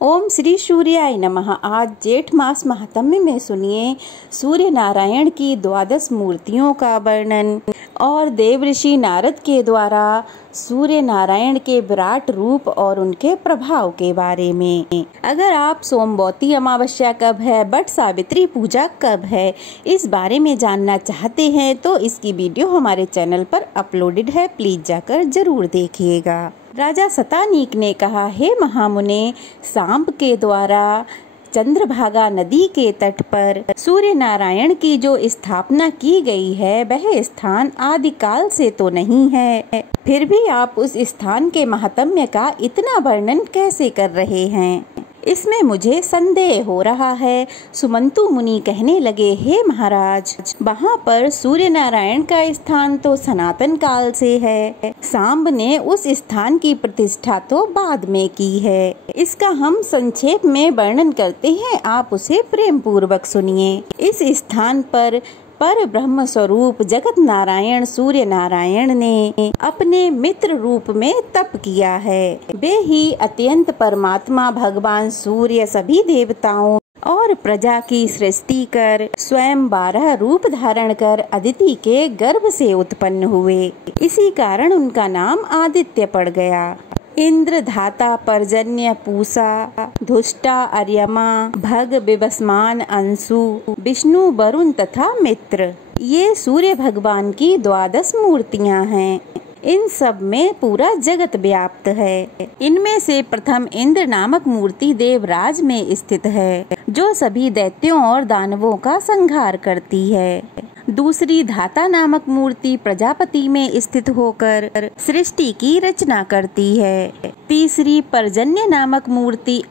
ओम श्री सूर्याय नमः। आज जेठ मास महात्म्य में सुनिए सूर्य नारायण की 12 मूर्तियों का वर्णन और देवऋषि नारद के द्वारा सूर्य नारायण के विराट रूप और उनके प्रभाव के बारे में। अगर आप सोमवती अमावस्या कब है, बट सावित्री पूजा कब है, इस बारे में जानना चाहते हैं तो इसकी वीडियो हमारे चैनल पर अपलोडेड है, प्लीज जाकर जरूर देखिएगा। राजा शतानीक ने कहा, हे महामुने, सांब के द्वारा चंद्रभागा नदी के तट पर सूर्य नारायण की जो स्थापना की गई है वह स्थान आदिकाल से तो नहीं है, फिर भी आप उस स्थान के महात्म्य का इतना वर्णन कैसे कर रहे हैं, इसमें मुझे संदेह हो रहा है। सुमंतु मुनि कहने लगे, हे महाराज, वहाँ पर सूर्य नारायण का स्थान तो सनातन काल से है, सांब ने उस स्थान की प्रतिष्ठा तो बाद में की है। इसका हम संक्षेप में वर्णन करते हैं, आप उसे प्रेम पूर्वक सुनिए। इस स्थान पर ब्रह्म स्वरूप जगत नारायण सूर्य नारायण ने अपने मित्र रूप में तप किया है। वे ही अत्यंत परमात्मा भगवान सूर्य सभी देवताओं और प्रजा की सृष्टि कर स्वयं 12 रूप धारण कर अदिति के गर्भ से उत्पन्न हुए। इसी कारण उनका नाम आदित्य पड़ गया। इंद्र, धाता, पर्जन्य, पूषा, धुष्टा, अर्यमा, भग, विवस्मान, अंशु, विष्णु, वरुण तथा मित्र, ये सूर्य भगवान की 12 मूर्तियां हैं। इन सब में पूरा जगत व्याप्त है। इनमें से प्रथम इंद्र नामक मूर्ति देवराज में स्थित है, जो सभी दैत्यों और दानवों का संहार करती है। दूसरी धाता नामक मूर्ति प्रजापति में स्थित होकर सृष्टि की रचना करती है। तीसरी पर्जन्य नामक मूर्ति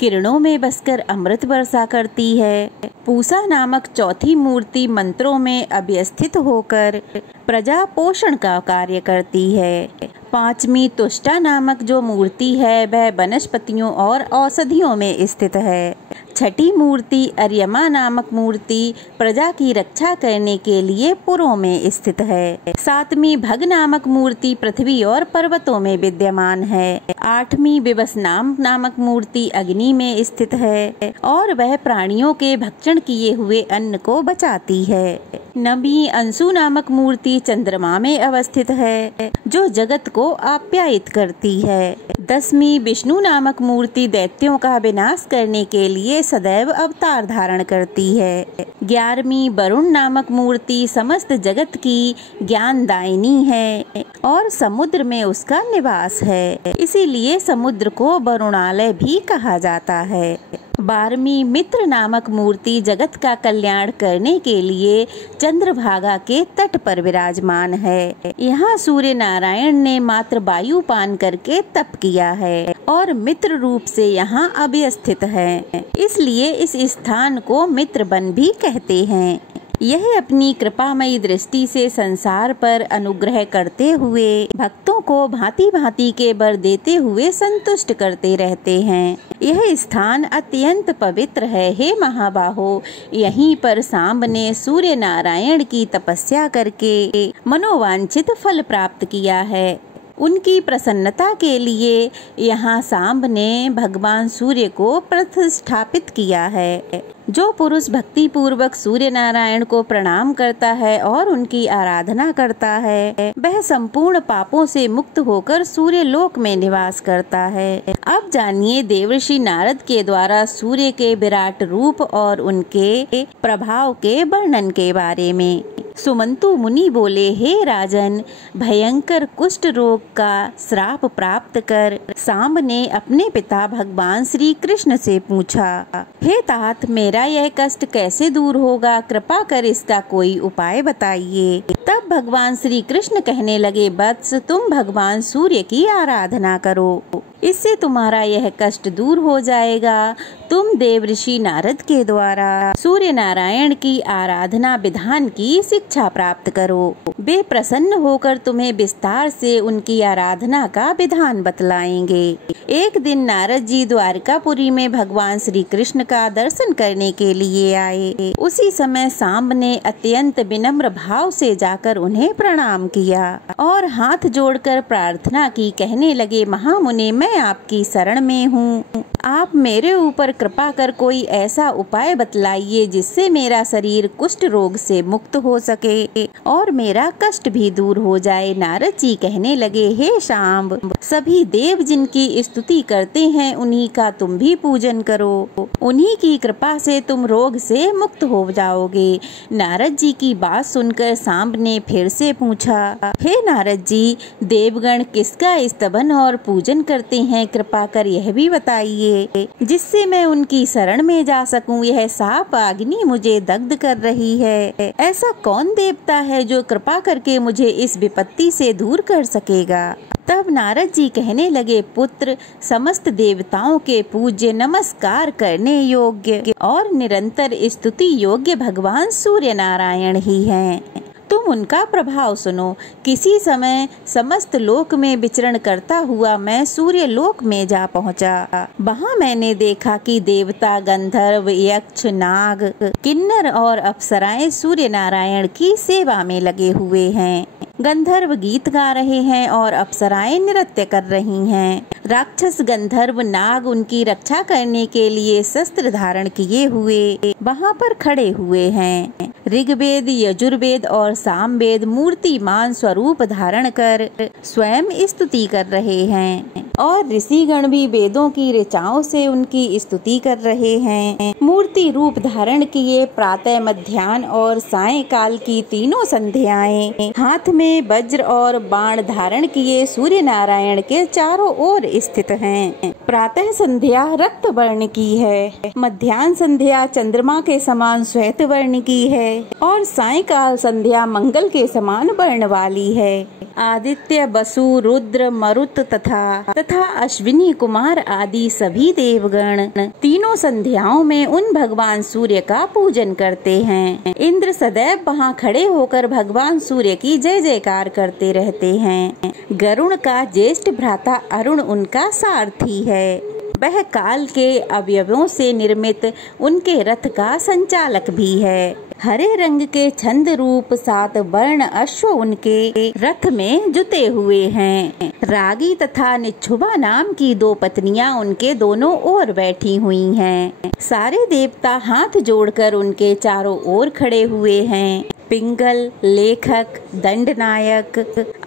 किरणों में बसकर अमृत वर्षा करती है। पूषा नामक चौथी मूर्ति मंत्रों में अव्यवस्थित होकर प्रजा पोषण का कार्य करती है। पांचवी तुष्टा नामक जो मूर्ति है वह वनस्पतियों और औषधियों में स्थित है। छठी मूर्ति अर्यमा नामक मूर्ति प्रजा की रक्षा करने के लिए पुरों में स्थित है। सातवीं भग नामक मूर्ति पृथ्वी और पर्वतों में विद्यमान है। आठवीं विवस्नाम नामक मूर्ति अग्नि में स्थित है और वह प्राणियों के भक्षण किए हुए अन्न को बचाती है। नवीं अंशु नामक मूर्ति चंद्रमा में अवस्थित है, जो जगत को आप्यायित करती है। 10वीं विष्णु नामक मूर्ति दैत्यों का विनाश करने के लिए सदैव अवतार धारण करती है। 11वीं वरुण नामक मूर्ति समस्त जगत की ज्ञानदायिनी है और समुद्र में उसका निवास है, इसीलिए समुद्र को वरुणालय भी कहा जाता है। 12वीं मित्र नामक मूर्ति जगत का कल्याण करने के लिए चंद्रभागा के तट पर विराजमान है। यहाँ सूर्य नारायण ने मात्र वायु पान करके तप किया है और मित्र रूप से यहाँ अवस्थित है, इसलिए इस स्थान को मित्र वन भी कहते हैं। यह अपनी कृपामयी दृष्टि से संसार पर अनुग्रह करते हुए भक्तों को भांति भांति के वर देते हुए संतुष्ट करते रहते हैं। यह स्थान अत्यंत पवित्र है। हे महाबाहो, यहीं पर सांब ने सूर्य नारायण की तपस्या करके मनोवांछित फल प्राप्त किया है। उनकी प्रसन्नता के लिए यहाँ सांब ने भगवान सूर्य को प्रतिष्ठापित किया है। जो पुरुष भक्ति पूर्वक सूर्य नारायण को प्रणाम करता है और उनकी आराधना करता है, वह संपूर्ण पापों से मुक्त होकर सूर्य लोक में निवास करता है। अब जानिए देवऋषि नारद के द्वारा सूर्य के विराट रूप और उनके प्रभाव के वर्णन के बारे में। सुमंतु मुनि बोले, हे राजन, भयंकर कुष्ठ रोग का श्राप प्राप्त कर सांब ने अपने पिता भगवान श्री कृष्ण से पूछा, हे तात, मेरा यह कष्ट कैसे दूर होगा, कृपा कर इसका कोई उपाय बताइए। तब भगवान श्री कृष्ण कहने लगे, वत्स, तुम भगवान सूर्य की आराधना करो, इससे तुम्हारा यह कष्ट दूर हो जाएगा। तुम देवऋषि नारद के द्वारा सूर्य नारायण की आराधना विधान की शिक्षा प्राप्त करो। वे प्रसन्न होकर तुम्हें विस्तार से उनकी आराधना का विधान बतलाएंगे। एक दिन नारद जी द्वारकापुरी में भगवान श्री कृष्ण का दर्शन करने के लिए आए। उसी समय सांब ने अत्यंत विनम्र भाव से जाकर उन्हें प्रणाम किया और हाथ जोड़कर प्रार्थना की। कहने लगे, महामुने, मैं आपकी शरण में हूँ, आप मेरे ऊपर कृपा कर कोई ऐसा उपाय बतलाइए जिससे मेरा शरीर कुष्ठ रोग से मुक्त हो सके और मेरा कष्ट भी दूर हो जाए। नारद जी कहने लगे, हे शांब, सभी देव जिनकी स्तुति करते हैं उन्हीं का तुम भी पूजन करो, उन्हीं की कृपा से तुम रोग से मुक्त हो जाओगे। नारद जी की बात सुनकर सांब ने फिर से पूछा, हे नारद जी, देवगण किसका स्तवन और पूजन करते हैं, कृपा कर यह भी बताइए जिससे मैं उनकी शरण में जा सकूं। यह साप अग्नि मुझे दग्ध कर रही है। ऐसा कौन देवता है जो कृपा करके मुझे इस विपत्ति से दूर कर सकेगा। तब नारद जी कहने लगे, पुत्र, समस्त देवताओं के पूज्य, नमस्कार करने योग्य और निरंतर स्तुति योग्य भगवान सूर्य नारायण ही हैं। तुम उनका प्रभाव सुनो। किसी समय समस्त लोक में विचरण करता हुआ मैं सूर्य लोक में जा पहुंचा। वहां मैंने देखा कि देवता, गंधर्व, यक्ष, नाग, किन्नर और अप्सराएं सूर्य नारायण की सेवा में लगे हुए हैं। गंधर्व गीत गा रहे हैं और अप्सराएं नृत्य कर रही हैं। राक्षस, गंधर्व, नाग उनकी रक्षा करने के लिए शस्त्र धारण किए हुए वहां पर खड़े हुए हैं। ऋग्वेद, यजुर्वेद और सामवेद मूर्तिमान स्वरूप धारण कर स्वयं स्तुति कर रहे हैं और ऋषिगण भी वेदों की ऋचाओं से उनकी स्तुति कर रहे हैं। मूर्ति रूप धारण किए प्रातः, मध्याह्न और सायंकाल की तीनों संध्याएं हाथ में वज्र और बाण धारण किए सूर्य नारायण के चारों ओर स्थित हैं। प्रातः संध्या रक्त वर्ण की है, मध्याह्न संध्या चंद्रमा के समान श्वेत वर्ण की है और सायंकाल संध्या मंगल के समान वर्ण वाली है। आदित्य, वसु, रुद्र, मरुत तथा अश्विनी कुमार आदि सभी देवगण तीनों संध्याओं में उन भगवान सूर्य का पूजन करते हैं। इंद्र सदैव वहां खड़े होकर भगवान सूर्य की जय जयकार करते रहते हैं। गरुण का ज्येष्ठ भ्राता अरुण उनका सारथी है। वह काल के अवयवों से निर्मित उनके रथ का संचालक भी है। हरे रंग के छंद रूप 7 वर्ण अश्व उनके रथ में जुते हुए हैं। रागी तथा निच्छुबा नाम की 2 पत्नियां उनके दोनों ओर बैठी हुई हैं। सारे देवता हाथ जोड़कर उनके चारों ओर खड़े हुए हैं। पिंगल, लेखक, दंडनायक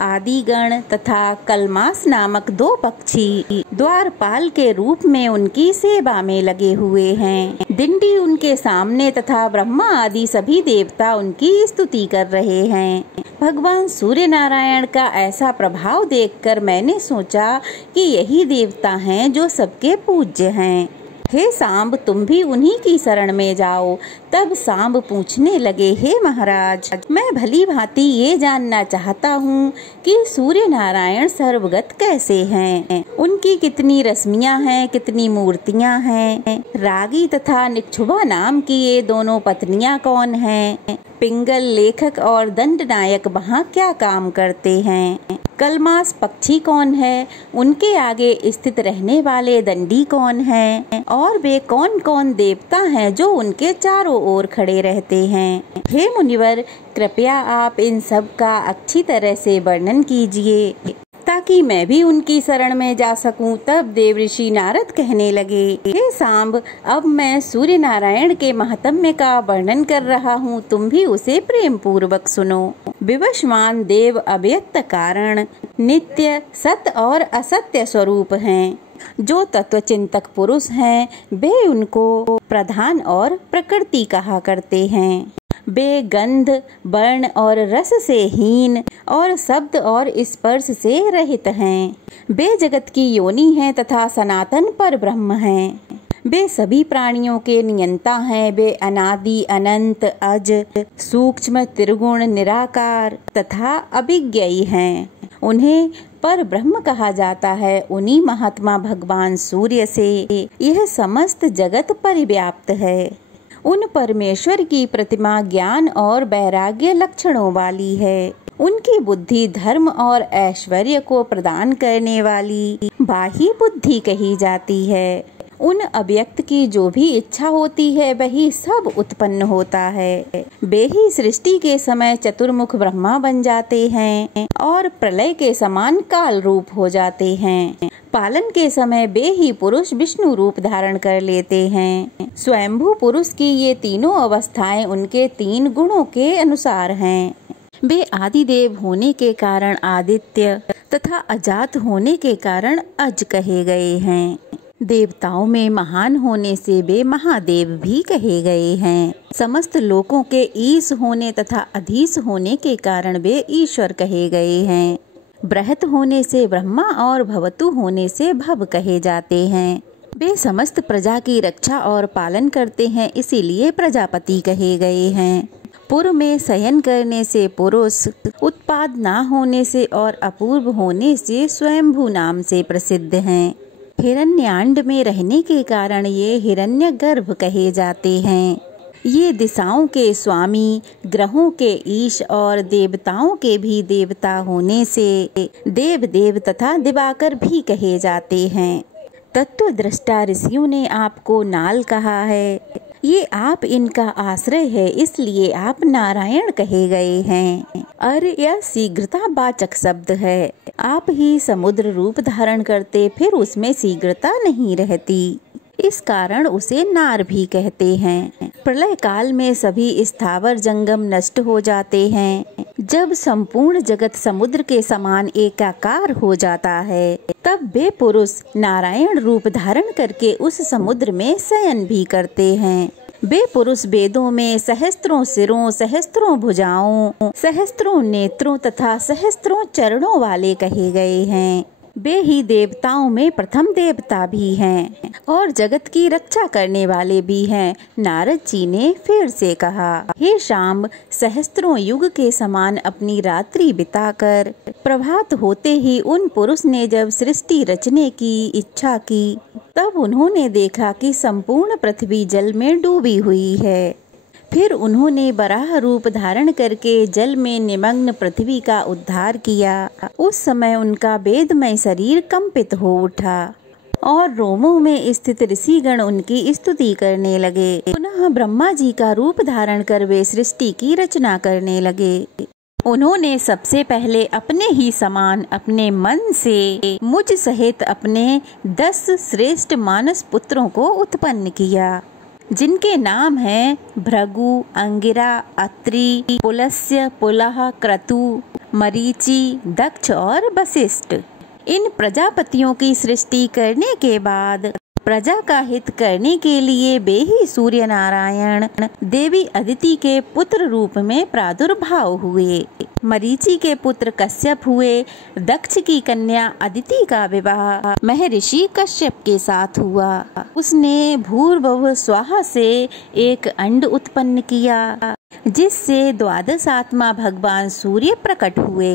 आदि गण तथा कलमास नामक 2 पक्षी द्वारपाल के रूप में उनकी सेवा में लगे हुए हैं। दिंडी उनके सामने तथा ब्रह्मा आदि सभी देवता उनकी स्तुति कर रहे हैं। भगवान सूर्य नारायण का ऐसा प्रभाव देखकर मैंने सोचा कि यही देवता हैं जो सबके पूज्य हैं। हे सांब, तुम भी उन्हीं की शरण में जाओ। तब सांब पूछने लगे, हे महाराज, मैं भली भांति ये जानना चाहता हूँ कि सूर्य नारायण सर्वगत कैसे हैं, उनकी कितनी रश्मियाँ हैं, कितनी मूर्तियाँ हैं। रागी तथा निक्षुभा नाम की ये दोनों पत्नियाँ कौन हैं। पिंगल, लेखक और दंडनायक वहाँ क्या काम करते हैं। कलमास पक्षी कौन है, उनके आगे स्थित रहने वाले दंडी कौन हैं और वे कौन कौन देवता हैं जो उनके चारों ओर खड़े रहते हैं। हे मुनिवर, कृपया आप इन सब का अच्छी तरह से वर्णन कीजिए ताकि मैं भी उनकी शरण में जा सकूं। तब देवऋषि नारद कहने लगे, हे सांब, अब मैं सूर्य नारायण के महात्म्य का वर्णन कर रहा हूँ, तुम भी उसे प्रेम पूर्वक सुनो। विवशमान देव अव्यक्त कारण, नित्य, सत्य और असत्य स्वरूप हैं। जो तत्वचिंतक पुरुष हैं वे उनको प्रधान और प्रकृति कहा करते हैं। वे गंध, वर्ण और रस से हीन और शब्द और स्पर्श से रहित हैं। वे जगत की योनि हैं तथा सनातन पर ब्रह्म हैं। वे सभी प्राणियों के नियंता हैं। वे अनादि, अनंत, अज, सूक्ष्म, त्रिगुण, निराकार तथा अभिज्ञेय हैं। उन्हें पर ब्रह्म कहा जाता है। उन्हीं महात्मा भगवान सूर्य से यह समस्त जगत परिव्याप्त है। उन परमेश्वर की प्रतिमा ज्ञान और वैराग्य लक्षणों वाली है। उनकी बुद्धि धर्म और ऐश्वर्य को प्रदान करने वाली बाह्य बुद्धि कही जाती है। उन अव्यक्त की जो भी इच्छा होती है वही सब उत्पन्न होता है। वे ही सृष्टि के समय चतुर्मुख ब्रह्मा बन जाते हैं और प्रलय के समान काल रूप हो जाते हैं। पालन के समय वे ही पुरुष विष्णु रूप धारण कर लेते हैं। स्वयंभू पुरुष की ये तीनों अवस्थाएं उनके 3 गुणों के अनुसार हैं। वे आदिदेव होने के कारण आदित्य तथा अजात होने के कारण अज कहे गए हैं। देवताओं में महान होने से वे महादेव भी कहे गए हैं। समस्त लोकों के ईश होने तथा अधीश होने के कारण वे ईश्वर कहे गए हैं। बृहत होने से ब्रह्मा और भवतु होने से भव कहे जाते हैं। वे समस्त प्रजा की रक्षा और पालन करते हैं, इसीलिए प्रजापति कहे गए हैं। पूर्व में शयन करने से पुरुष, उत्पाद ना होने से और अपूर्व होने से स्वयंभू नाम से प्रसिद्ध हैं। हिरण्यांड में रहने के कारण ये हिरण्यगर्भ कहे जाते हैं। ये दिशाओं के स्वामी, ग्रहों के ईश और देवताओं के भी देवता होने से देव देव तथा दिवाकर भी कहे जाते हैं। तत्व दृष्टा ऋषियों ने आपको नाल कहा है। ये आप इनका आश्रय है, इसलिए आप नारायण कहे गए हैं। अर्य यह शीघ्रता वाचक शब्द है। आप ही समुद्र रूप धारण करते, फिर उसमें शीघ्रता नहीं रहती, इस कारण उसे नार भी कहते हैं। प्रलय काल में सभी स्थावर जंगम नष्ट हो जाते हैं। जब संपूर्ण जगत समुद्र के समान एकाकार हो जाता है, तब वे पुरुष नारायण रूप धारण करके उस समुद्र में शयन भी करते हैं। वे पुरुष वेदों में सहस्त्रों सिरों, सहस्त्रों भुजाओं, सहस्त्रों नेत्रों तथा सहस्त्रों चरणों वाले कहे गए हैं। वे ही देवताओं में प्रथम देवता भी हैं और जगत की रक्षा करने वाले भी हैं। नारद जी ने फिर से कहा, हे शाम्ब, सहस्त्रों युग के समान अपनी रात्रि बिताकर प्रभात होते ही उन पुरुष ने जब सृष्टि रचने की इच्छा की, तब उन्होंने देखा कि संपूर्ण पृथ्वी जल में डूबी हुई है। फिर उन्होंने वराह रूप धारण करके जल में निमग्न पृथ्वी का उद्धार किया। उस समय उनका वेदमय शरीर कंपित हो उठा और रोमों में स्थित ऋषिगण उनकी स्तुति करने लगे। पुनः ब्रह्मा जी का रूप धारण कर वे सृष्टि की रचना करने लगे। उन्होंने सबसे पहले अपने ही समान अपने मन से मुझ सहित अपने 10 श्रेष्ठ मानस पुत्रों को उत्पन्न किया, जिनके नाम हैं भृगु, अंगिरा, अत्रि, पुलस्त्य, पुलह, क्रतु, मरीचि, दक्ष और वशिष्ठ। इन प्रजापतियों की सृष्टि करने के बाद प्रजा का हित करने के लिए वे ही सूर्य नारायण देवी अदिति के पुत्र रूप में प्रादुर्भाव हुए। मरीचि के पुत्र कश्यप हुए। दक्ष की कन्या अदिति का विवाह महर्षि कश्यप के साथ हुआ। उसने भूर्भुव स्वाहा से एक अंड उत्पन्न किया, जिससे 12 आत्मा भगवान सूर्य प्रकट हुए।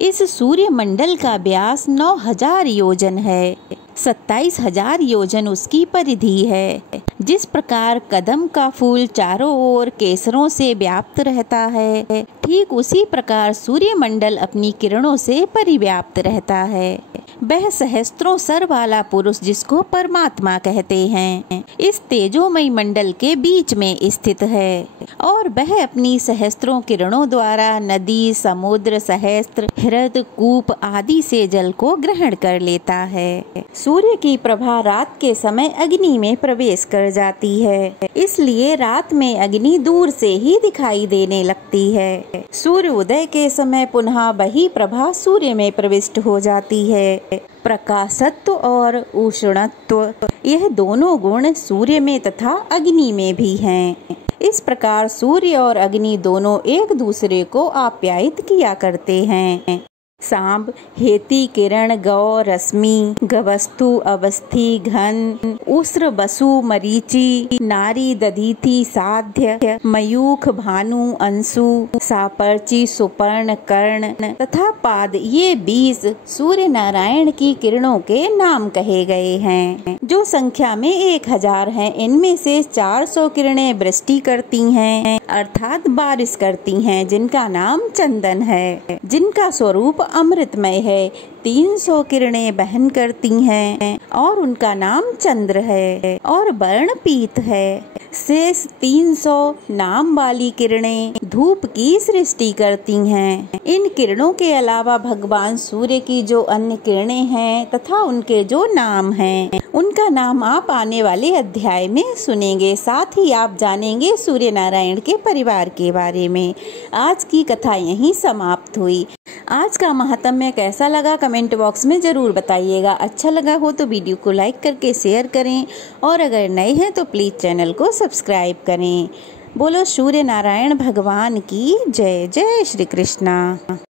इस सूर्य मंडल का व्यास 9000 योजन है। 27,000 योजन उसकी परिधि है। जिस प्रकार कदम का फूल चारों ओर केसरों से व्याप्त रहता है, ठीक उसी प्रकार सूर्य मंडल अपनी किरणों से परिव्याप्त रहता है। वह सहस्त्रों सर वाला पुरुष, जिसको परमात्मा कहते हैं, इस तेजोमय मंडल के बीच में स्थित है और वह अपनी सहस्त्रों किरणों द्वारा नदी, समुद्र, सहस्त्र, हृद, कूप आदि से जल को ग्रहण कर लेता है। सूर्य की प्रभा रात के समय अग्नि में प्रवेश कर जाती है, इसलिए रात में अग्नि दूर से ही दिखाई देने लगती है। सूर्य उदय के समय पुनः वही प्रभा सूर्य में प्रविष्ट हो जाती है। प्रकाशत्व और उष्णत्व, यह दोनों गुण सूर्य में तथा अग्नि में भी हैं। इस प्रकार सूर्य और अग्नि दोनों एक दूसरे को आप्यायित किया करते हैं। सांब, हेति, किरण, गौ, रश्मि, गवस्तु, अवस्थी, घन, उस्र, वसु, मरीचि, नारी, दधीथि, साध्य, मयूख, भानु, अंशु, सापर्ची, सुपर्ण, कर्ण तथा पाद, ये 20 सूर्य नारायण की किरणों के नाम कहे गए हैं, जो संख्या में 1000 हैं। इनमें से 400 किरणें वृष्टि करती हैं, अर्थात बारिश करती हैं, जिनका नाम चंदन है, जिनका स्वरूप अमृतमय है। 300 किरणें बहन करती हैं और उनका नाम चंद्र है और वर्ण पीत है। शेष 300 नाम वाली किरणें धूप की सृष्टि करती हैं। इन किरणों के अलावा भगवान सूर्य की जो अन्य किरणें हैं तथा उनके जो नाम हैं, उनका नाम आप आने वाले अध्याय में सुनेंगे। साथ ही आप जानेंगे सूर्य नारायण के परिवार के बारे में। आज की कथा यहीं समाप्त हुई। आज का महात्म्य कैसा लगा कमेंट बॉक्स में जरूर बताइएगा। अच्छा लगा हो तो वीडियो को लाइक करके शेयर करें और अगर नए हैं तो प्लीज चैनल को सब्सक्राइब करें। बोलो सूर्य नारायण भगवान की जय। जय श्री कृष्णा।